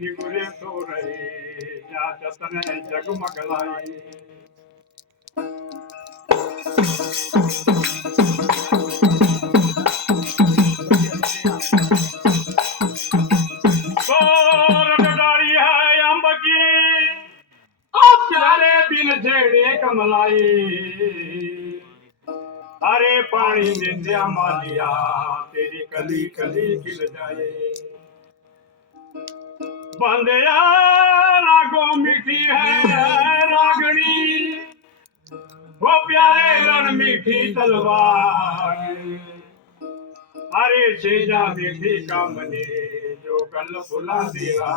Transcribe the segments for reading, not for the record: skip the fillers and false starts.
गुरे तो रहे जा जतन जगमगलाई। डारी है अम्ब की किनारे बिन छेड़े कमलाई। अरे पानी में दिया मालिया तेरी कली कली खिल जाए। बंदिया रागो मीठी है रागनी वो प्यारे रण मीठी तलवार। अरे सेजा मीठी कामने जो कल फुला दिया।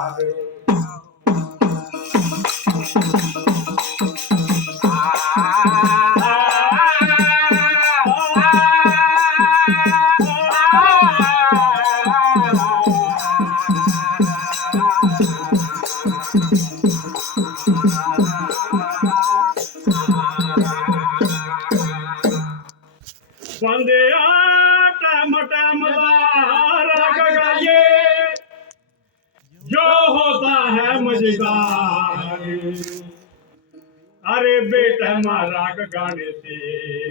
संध्या टम टम राग गाइए जो होता है मजेदार। अरे बेटा राग गाने से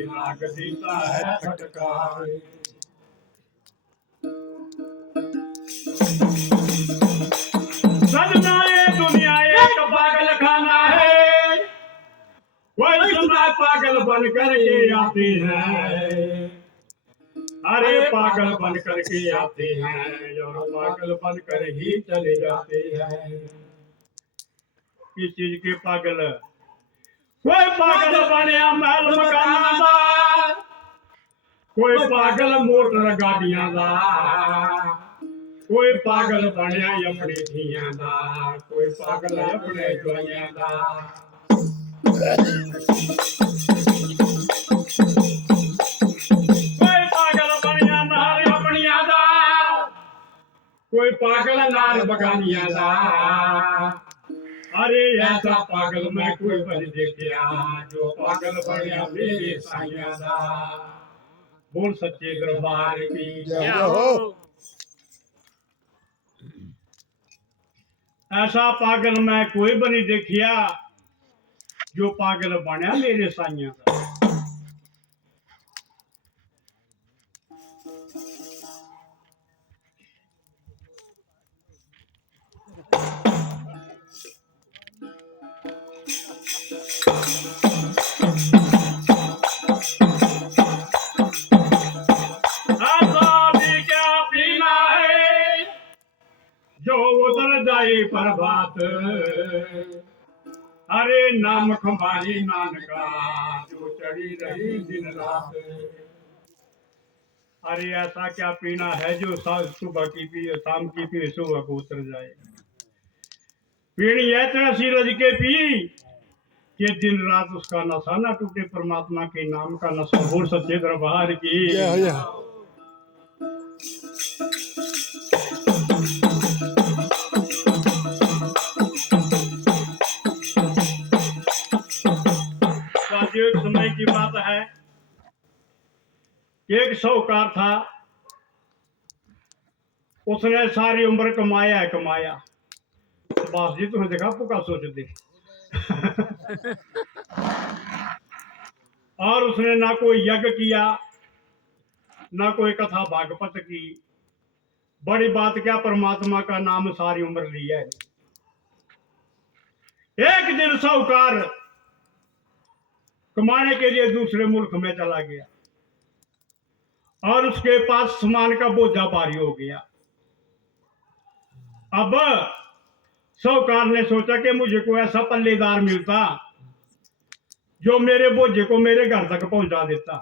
राग देता है फटकार। सजना ये दुनिया एक पागल खाना है वही सुना पागल बन करके आते हैं। अरे पागल बन करके आते हैं और पागल बन कर ही चले जाते हैं। किस चीज के पागल? कोई पागल बनिया महल मकाना दा, कोई पागल मोटर गाड़ियां दा, कोई पागल बनिया अपनी धियां दा, कोई पागल अपने जोइयां दा। कोई पागल बनिया नार अपनिया दा, कोई पागल नार बगानिया दा। अरे ऐसा पागल मैं कोई बन देखिया जो पागल बनिया मेरे साइया दा। बोल सच्चे दरबार की जय हो। ऐसा पागल मैं कोई बनी देखिया जो पागल बनिया मेरे साइया दा। जो उतर जाए प्रभात। अरे नाम खंबारी नानका जो चढ़ी रही दिन रात। अरे ऐसा क्या पीना है जो सुबह की पिए शाम की पिए सुबह को उतर जाए। पीनी है तरह सी रज के पी कि दिन रात उसका नशा ना टूटे। परमात्मा के नाम का नशा। बोल सच्चे दरबार की एक समय की बात है। एक साहूकार था, उसने सारी उम्र कमाया है कमाया। बास जी तुमने देखा पुका सोचते और उसने ना कोई यज्ञ किया ना कोई कथा भागवत की। बड़ी बात क्या परमात्मा का नाम सारी उम्र लिया है। एक दिन साहूकार कमाने के लिए दूसरे मुल्क में चला गया और उसके पास सामान का बोझा भारी हो गया। अब साहूकार ने सोचा कि मुझे कोई ऐसा पल्लेदार मिलता जो मेरे बोझे को मेरे घर तक पहुंचा देता।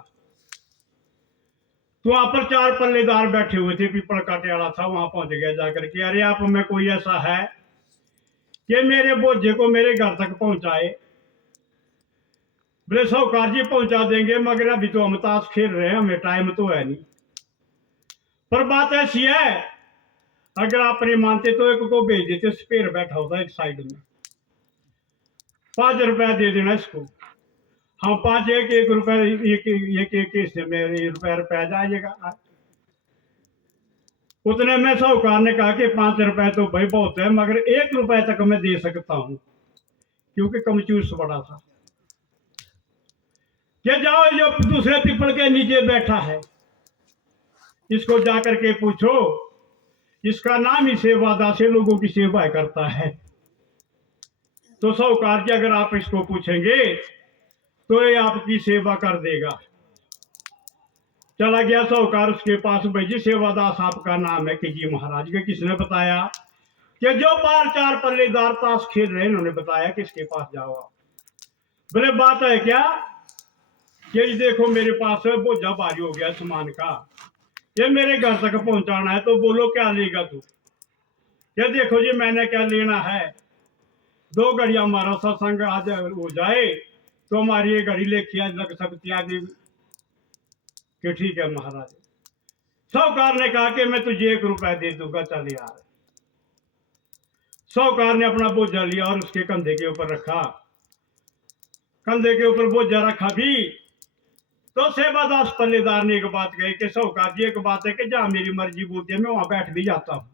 तो वहां पर 4 पल्लेदार बैठे हुए थे। पीपल का टेड़ा था, वहां पहुंच गया जाकर के। अरे आप में कोई ऐसा है कि मेरे बोझे को मेरे घर तक पहुंचाए? बोले साहूकार जी पहुंचा देंगे मगर अभी तो हम ताश खेल रहे हैं, हमें टाइम तो है नहीं। पर बात ऐसी है अगर आप नहीं मानते तो एक को भेज देते। स्पेयर बैठा होता एक साइड में। 5 रुपया दे देना इसको। हाँ 5 एक रुपया एक हिस्से में रुपया जाएगा। उतने में साहूकार ने कहा कि 5 रुपए तो भाई बहुत है, मगर 1 रुपए तक मैं दे सकता हूं, क्योंकि कमचूस बड़ा था। कि जाओ, जो दूसरे पीपल के नीचे बैठा है, इसको जाकर के पूछो, इसका नाम ही सेवादास से लोगों की सेवा करता है। तो साहूकार जी, अगर आप इसको पूछेंगे तो ये आपकी सेवा कर देगा। चला गया साहूकार उसके पास, भाई जी सेवादास आपका नाम है कि जी महाराज के। किसने बताया? कि जो बार 4 पल्लेदार ताश खेल रहे, इन्होंने बताया कि इसके पास जाओ आप। बोले बात है क्या? कि देखो मेरे पास बोझा भारी हो गया सामान का, ये मेरे घर तक पहुंचाना है, तो बोलो क्या लेगा तू? ये देखो जी मैंने क्या लेना है, 2 घड़ी हमारा सत्संग आज हो जाए तो हमारी ये घड़ी लेके आज लग सकती है। कि ठीक है महाराज। साहूकार ने कहा कि मैं तुझे 1 रुपया दे दूंगा, चल यार। साहूकार ने अपना बोझा लिया और उसके कंधे के ऊपर रखा। कंधे के ऊपर बोझा रखा भी तो सेवादास पल्लेदार ने एक बात कही कि साहूकार जी, एक बात है कि जहां मेरी मर्जी बोलती है मैं वहां बैठ भी जाता हूं।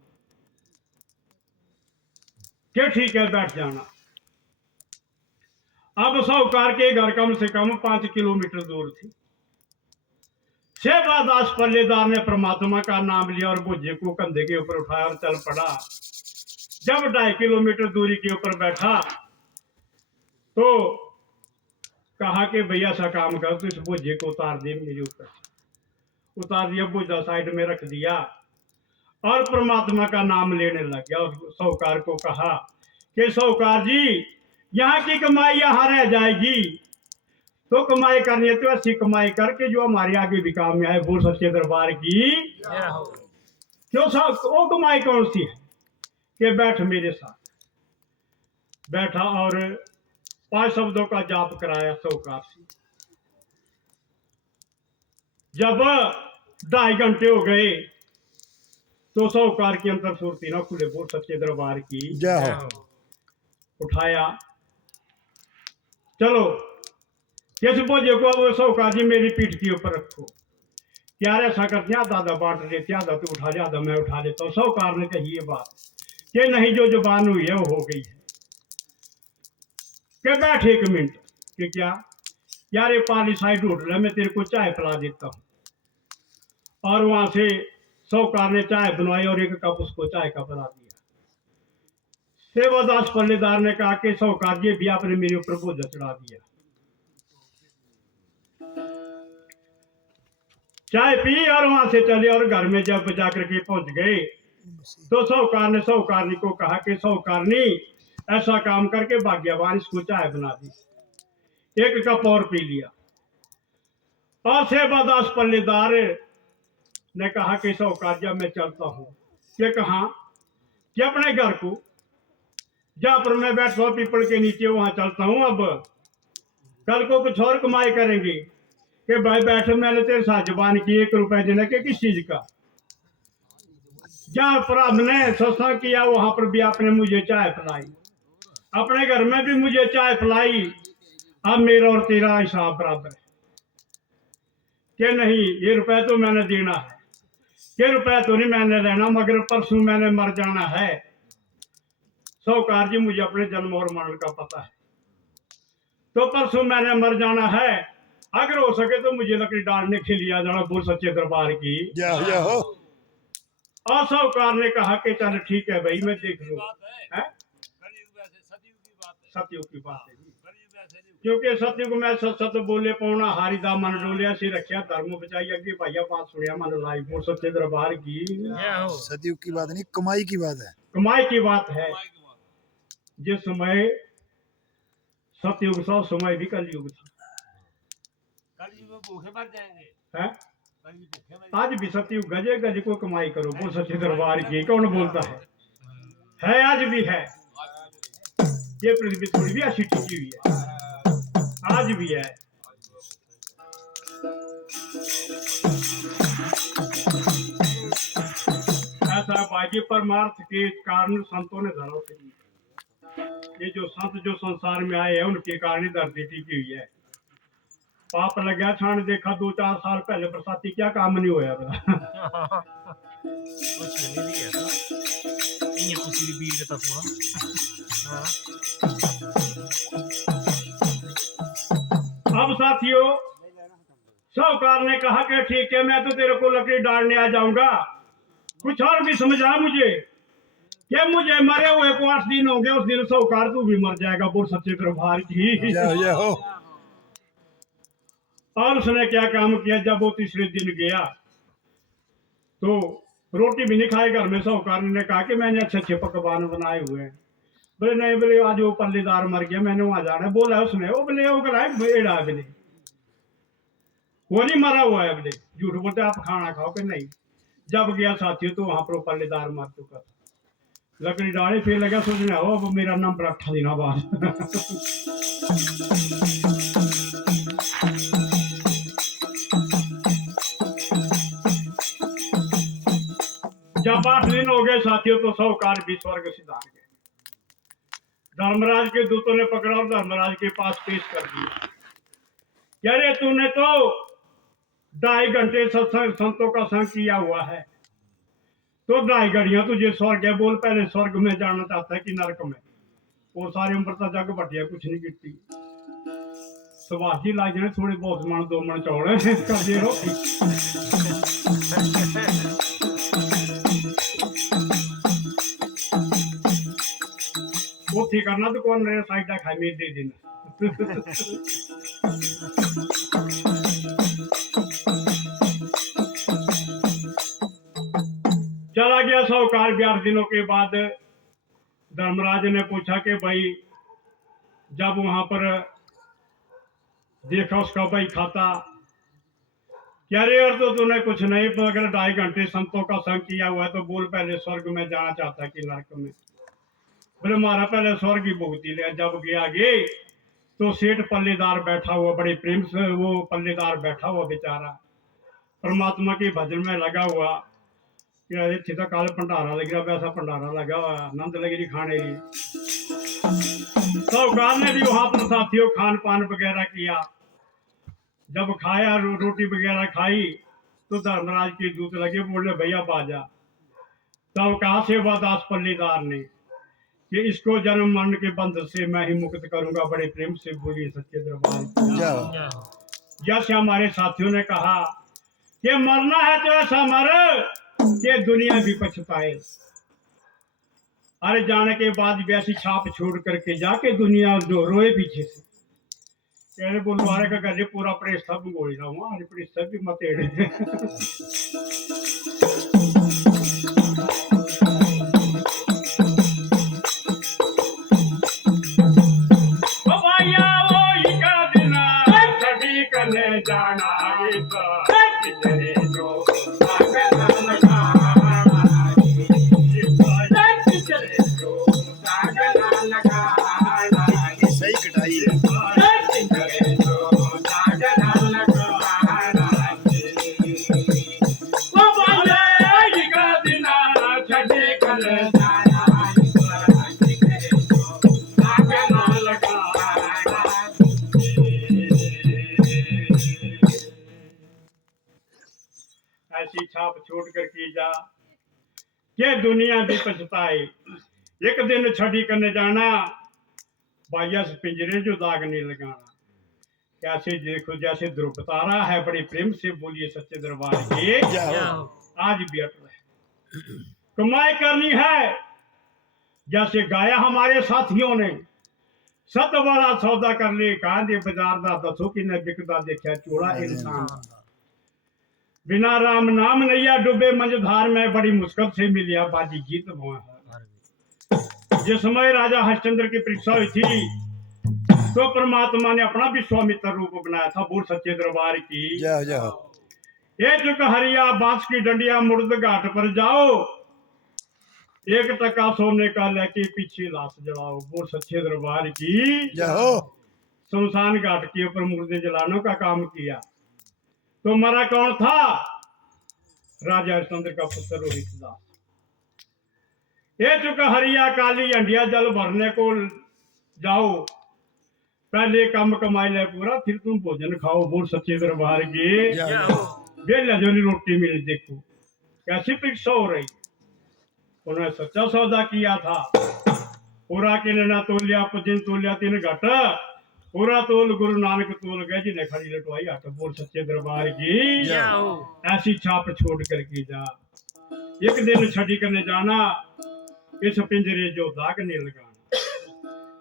कि ठीक है, बैठ जाना। अब साहूकार के घर कम से कम 5 किलोमीटर दूर थी। सेवादास पल्लेदार ने परमात्मा का नाम लिया और बोझे को कंधे के ऊपर उठाया और चल पड़ा। जब 2.5 किलोमीटर दूरी के ऊपर बैठा तो कहा कि भैया ऐसा काम कर, तो इस बोझे को उतार दे मेरे ऊपर। उतार दिया, बोझा साइड में रख दिया और परमात्मा का नाम लेने लग गया। और साहूकार को कहा कि साहूकार जी, यहाँ की कमाई यहाँ रह जाएगी, तो कमाई करनी है तो ऐसी कमाई करके जो हमारे आगे भी काम में आए। बोल सच्चे दरबार की। क्यों साहब, वो कमाई कौन सी है? कि बैठ मेरे साथ। बैठा और 5 शब्दों का जाप कराया साहूकार से। जब 2.5 घंटे हो गए तो साहूकार की अंतर सुरती ना खुले। बोल सच्चे दरबार की जय हो। उठाया, चलो किस बोझे को अब साहूकार जी मेरी पीठ के ऊपर रखो। यार ऐसा करते हैं, आधा बांट लेते, आधा तू उठा ले, आधा मैं उठा लेता हूँ। साहूकार ने कही ये बात कि नहीं, जो जुबान हुई है वो हो गई है। कि बैठ 1 मिनट। कि क्या? यार ये पानी साइड ढूंढ रहा, मैं तेरे को चाय पिला देता हूँ। और वहां से साहूकार ने चाय बनवाई और 1 कप उसको चाय का पिला दिया। सेवादास पल्लेदार ने कहा कि साहूकार जी भी आपने मेरे ऊपर बोझा चढ़ा दिया। चाय पी और वहां से चले और घर में जब जाकर के पहुंच गए तो साहूकार ने साहूकारनी को कहा कि साहूकारनी, ऐसा काम करके भाग्यवान इसको चाय बना दी। 1 कप और पी लिया। और सेवादास पल्लेदार ने कहा कि साहूकार जब मैं चलता हूं। कि कहा? कि अपने घर को, जहां पर मैं बैठा हूं पीपल के नीचे, वहां चलता हूं। अब कल को कुछ और कमाई करेंगे। कि भाई बैठ, मैंने तेरे साथ जबान की 1 रुपया देने के किस चीज का। जहां पर हमने सत्संग किया वहां पर भी आपने मुझे चाय पिलाई, अपने घर में भी मुझे चाय पिलाई। अब मेरा और तेरा हिसाब बराबर है। कि नहीं, ये रुपया तो मैंने देना है। कि रुपया तो नहीं मैंने लेना, मगर परसों मैंने मर जाना है। साहूकार जी, मुझे अपने जन्म और मरण का पता है, तो परसों मैंने मर जाना है। अगर हो सके तो मुझे लकड़ी डालने के लिए आ जाना। बोल सच्चे दरबार की जय हो। और साहूकार ने कहा कि चल ठीक है भाई, मैं देख लूं। सतयुग की बात है, क्योंकि सतयुग में सत बोले पौना हारी दा मन डोलिया से रखिया धर्म बचाई। अगे भैया बात सुनिया मन लाई। बोल सच्चे दरबार की। सतयुग की बात नहीं, कमाई की बात है। कमाई की बात है। जिस समय सतयुग था उस समय भी कलयुग था। कलयुग में भूखे मर जाएंगे है? आज भी सतयुग, गजे गज को कमाई करो। बोल सच्चे दरबार की। कौन बोलता है? आज भी है। ये पृथ्वी थोड़ी भी ऐसी टिकी हुई है, आज भी है। ऐसा बाकी परमार्थ के कारण संतों ने धरा से, ये जो संत जो संसार में आए हैं उनके कारण धरती टिकी हुई है। पाप लग गया छान देखा 2-4 साल पहले बरसाती, क्या काम नहीं होया। कुछ नहीं है तो ये कुछ भी बीज का फोन हाँ अब साथियों साहूकार ने कहा कि ठीक है मैं तो तेरे को लकड़ी डालने आ जाऊंगा, कुछ और भी समझा मुझे कि मुझे मरे हुए को 8 दिन हो गए, उस दिन साहूकार तू भी मर जाएगा बोल सच्चे दरबार की। जय हो। और उसने क्या काम किया, जब वो तीसरे दिन गया तो रोटी भी नहीं खाई घर में। साहूकार ने कहा कि मैंने अच्छे अच्छे पकवान बनाए हुए हैं। बोले नहीं, बोले आज वो पल्लेदार मर गया, मैंने वहां जाना है। बोला उसने, वो बोले वो कराए बेड़ा बोले वो नहीं मरा हुआ है, बोले झूठ बोलते आप खाना खाओ कि नहीं। जब गया साथियों तो वहां पर पल्लेदार मर चुका था। लकड़ी डाली, फिर लगा सोचने हो अब मेरा नंबर 8 दिनों बाद। जब 8 दिन हो गए साथियों तो साहूकार भी स्वर्ग सिधार गए। धर्मराज के दूतों ने पकड़ा और धर्मराज के पास पेश कर दिया। कह रहे तूने तो 2.5 घंटे सत्संग संतों का संग किया हुआ है, तो 2.5 घड़ियां तुझे स्वर्ग है। बोल पहले स्वर्ग में जाना चाहता है कि नरक में। वो सारी उम्र तक जग बटिया कुछ नहीं गिरती। सुभाष जी लाग जाने थोड़े बहुत मन 2 मन चौड़े कर दे रोटी। वो ठीक करना तो कौन मेरे साइड खाई मेरे दे देना। चला गया साहूकार। 11 दिनों के बाद धर्मराज ने पूछा कि भाई जब वहां पर देखा उसका भाई खाता, क्या रे यार तो तूने कुछ नहीं, अगर 2.5 घंटे संतों का संग किया हुआ है तो बोल पहले स्वर्ग में जाना चाहता है कि नरक में। बोले मारा पहले स्वर्ग ही भुगती लिया। जब गया आगे तो सेठ पल्लेदार बैठा हुआ, बड़े प्रेम से वो पल्लेदार बैठा हुआ बेचारा परमात्मा के भजन में लगा हुआ। तो काल भंडारा लग रहा, वैसा भंडारा लगा हुआ, आनंद लग रही खाने की। साहूकार ने भी वहां पर साथियों खान पान वगैरह किया। जब खाया रोटी वगैरह खाई तो धर्मराज के दूत लगे, बोले भैया बाजा। तब कहा सेवादास पल्लेदार ने कि इसको जन्म मरण के बंध से मैं ही मुक्त करूंगा। बड़े प्रेम से बोलिए सच्चे दरबार। जैसे हमारे साथियों ने कहा कि मरना है तो ऐसा मर कि दुनिया भी पछताए। अरे जाने के बाद भी ऐसी छाप छोड़ करके जाके दुनिया जो रोए पीछे से। कहने गुरुद्वारे का घर पूरा प्रेस्ता भी गोली रहा हूँ, अरे प्रेस्ता भी मतेड़े। जाना सही कटाई ऐसी छाप छोड़ कर की जा ये दुनिया भी पछताए। एक दिन छठी करने जाना, बाया से पिंजरे जो दाग नहीं लगाना। कैसे देखो जैसे ध्रुव तारा है, बड़े प्रेम से बोलिए सच्चे दरबार के। आज भी अटल है, कमाई करनी है। जैसे गाया हमारे साथियों ने, सत बड़ा सौदा कर ले कांदे बाजार दा, दसो कि न बिकदा देखा चोड़ा इंसान। बिना राम नाम नैया डूबे मंझधार में, बड़ी मुश्किल से मिलिया बाजी जीत वहां। जिस समय राजा हरिश्चंद्र की परीक्षा हुई थी तो परमात्मा ने अपना विश्वामित्र रूप बनाया था। बोल सच्चे दरबार की। ये चुक हरिया बांस की डंडिया, मुर्द घाट पर जाओ, 1 टका सोने का लेके पीछे लाश जलाओ। बोल सच्चे दरबार की। शमशान घाट के ऊपर मुर्दे जलाने का काम किया तो मरा कौन था? राजा हरिश्चंद्र का पुत्र रोहितदास। ये चुका हरिया काली अंडिया, जल भरने को जाओ, पहले कम कमाई ले पूरा, फिर तुम भोजन खाओ। बोल सच्चे दरबार की। बेला जो रोटी मिल देखो कैसी परीक्षा हो रही। उन्होंने सच्चा सौदा किया था। पूरा किने ना तोलिया पुजिन तोलिया तीन घट, पूरा तोल गुरु नानक तोल गए जिन्हें खड़ी लटवाई हट। बोल सच्चे दरबार की जय हो। ऐसी छाप छोड़ कर की जा। एक दिन छठी करने जाना, इस पिंजरे जो दाग नहीं लगाना।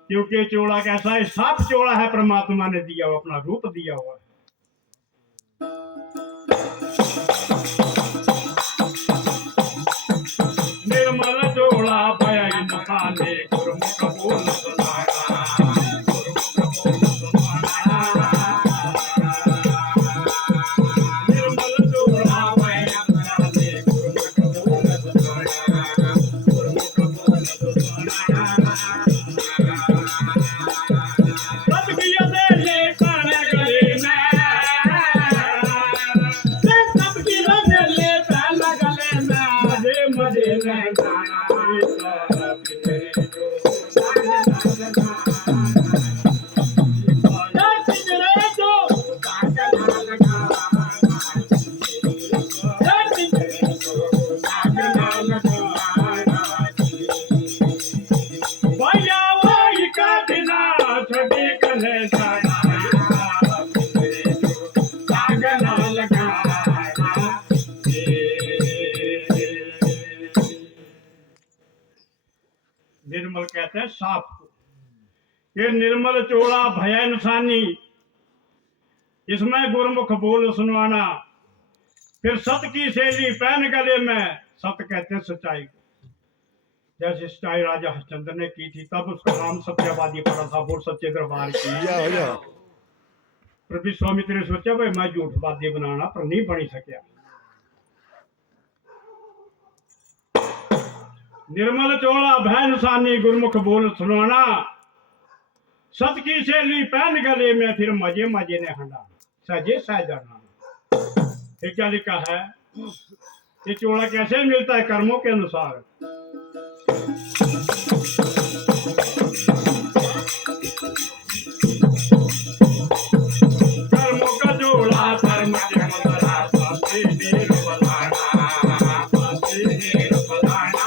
क्योंकि चोला कैसा है, साफ चोला है, परमात्मा ने दिया हुआ, अपना रूप दिया हुआ है। निर्मल चोला भय न खाने, गुरुमुख बोल सुनाना, गुरुमुख बोल सुनाना। निर्मल चोला भय न खाने, गुरुमुख बोल सुनाना, गुरुमुख बोल सुनाना। सब किया दे ले ताने गले में, सब किया दे ले ताने गले में। मजे मजे में गाना सब तेरे जो ताने लगना। तेरे जो ताने लगना, तेरे जो ताने लगना। भैया वही का दिना छठी कने जाना, तेरे जो ताने लगना। निर्मल कहते हैं साफ को। ये निर्मल चोला भय निशानी, इसमें गुरुमुख बोल सुनवाना। फिर सत की शैली पहन गले में, सत कहते हैं सच्चाई को। जैसे सच्चाई राजा हरिश्चंद्र ने की थी, तब उसका नाम सत्यवादी पड़ा था। बोल सच्चे दरबार की। पर विश्वामित्र ने सोचा भाई मैं झूठवादी बनाना, पर नहीं बनी सकिया। निर्मल चोला भय निशानी, गुरुमुख बोल सुनाना। सत की शैली पहन गले में, फिर मजे मजे ने हंडा, सजे सहजाना। ये क्या लिखा है, ये चोला कैसे मिलता है, कर्मों के अनुसार। कर्मों का जोड़ा धर्म के मुद्रा, साथी वीर बलाना, साथी वीर बलाना।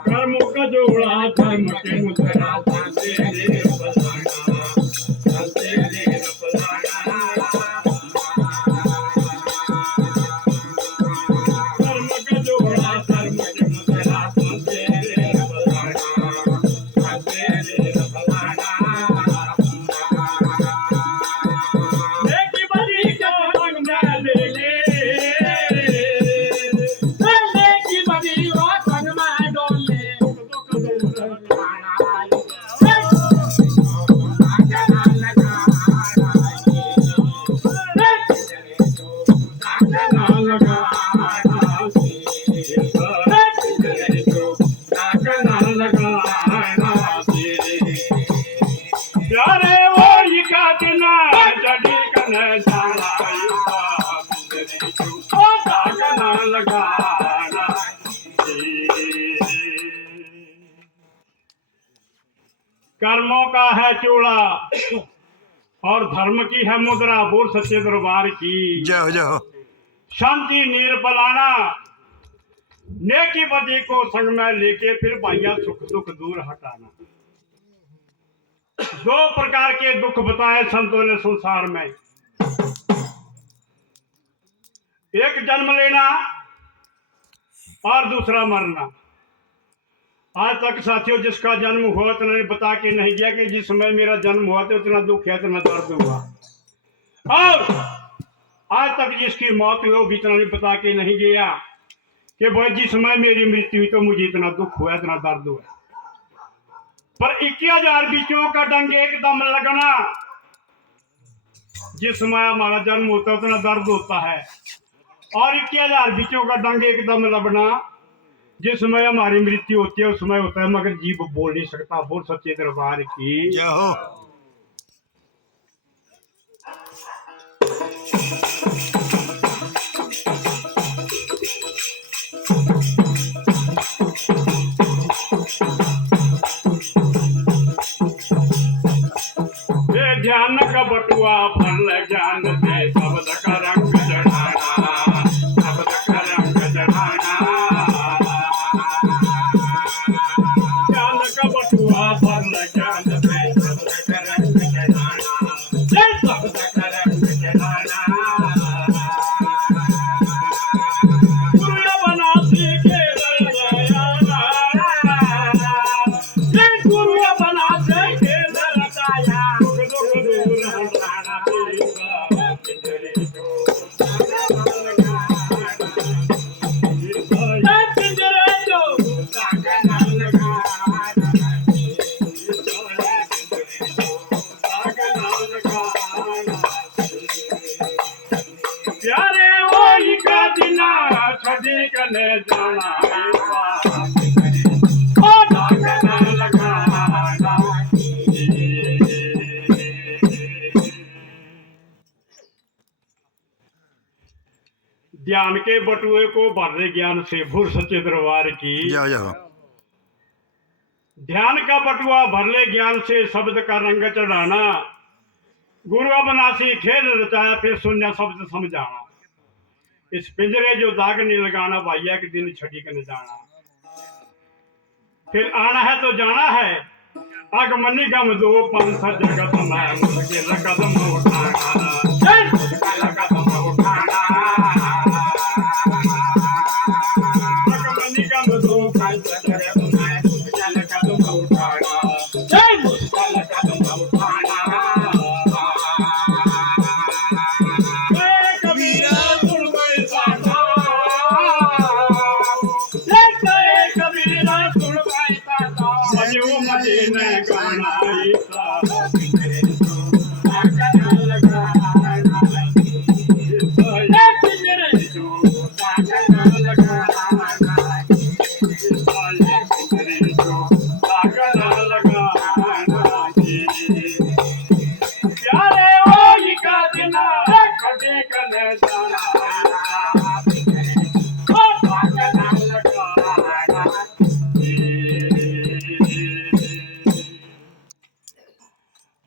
कर्मों का जोड़ा धर्म के मुद्रा, साथी वीर बलाना, साथी वीर बलाना। कर्म का जोड़ा धर्म के मुद्रा, साथी वीर बलाना, साथी वीर बलाना। लेकी बड़ी का संग में ले ले, लेकी बड़ी वो संग में डोले। प्यारे वो ही का दिना जड़ी कने जाना, ताकना लगाना। कर्मों का है चूड़ा और धर्म की है मुद्रा। बोल सच्चे दरबार की। जय हो। शांति नीर बलाना, नेकी बदी को संग में लेके, फिर भैया सुख दुख दूर हटाना। दो प्रकार के दुख बताए संतों ने संसार में। एक जन्म लेना और दूसरा मरना। आज तक साथियों जिसका जन्म हुआ तो उन्होंने बता के नहीं दिया कि जिस समय मेरा जन्म हुआ तो इतना दुख है, इतना दर्द हुआ। और आज तक जिसकी मौत हुई वो भी इतना बता के नहीं गया कि भाई जिस समय मेरी मृत्यु हुई तो मुझे इतना दुख हुआ, इतना दर्द हुआ। पर 21,000 बीचों का डंग एकदम लगना। जिस समय हमारा जन्म होता है उतना दर्द होता है, और 21,000 बीचों का डंग एकदम लगना जिस समय हमारी मृत्यु होती है उस समय होता है, मगर जीव बोल नहीं सकता। बोल सच्चे दरबार की। ये ध्यान का बटुआ फल ज्ञान से शब्द का रंग चढ़ाना, शब्द का रंग चढ़ाना। ज्ञान का बटुआ फल ज्ञान से शब्द का रंग चढ़ाना, शब्द का रंग चढ़ाना। गुरु बना सीखे रचाया, गुरु बना सीखे रचाया। प्यारे वही का दिना छड़ी कने जाना ज्ञान के बटुए को भरने ज्ञान से भूर सच्चे दरबार की। जाओ ध्यान का बटुआ भरले ज्ञान से शब्द का रंग चढ़ाना, गुरु अबनासी खेल रचाया फिर शून्य शब्द समझाना। इस पिंजरे जो दाग नहीं लगाना, भैया के दिन छठी कर जाना। फिर आना है तो जाना है, आगमनी गम दो पंथ जगत में मुझे कदम उठाना, कदम उठाना। आगमनी गम दो पंथ जगत में मुझे कदम उठाना, कदम उठाना। मदीने गाना प्यारे वही का दिना खड़े कने जाना,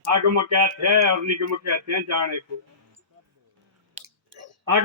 आगम कहते हैं और निगम कहते हैं जाने को।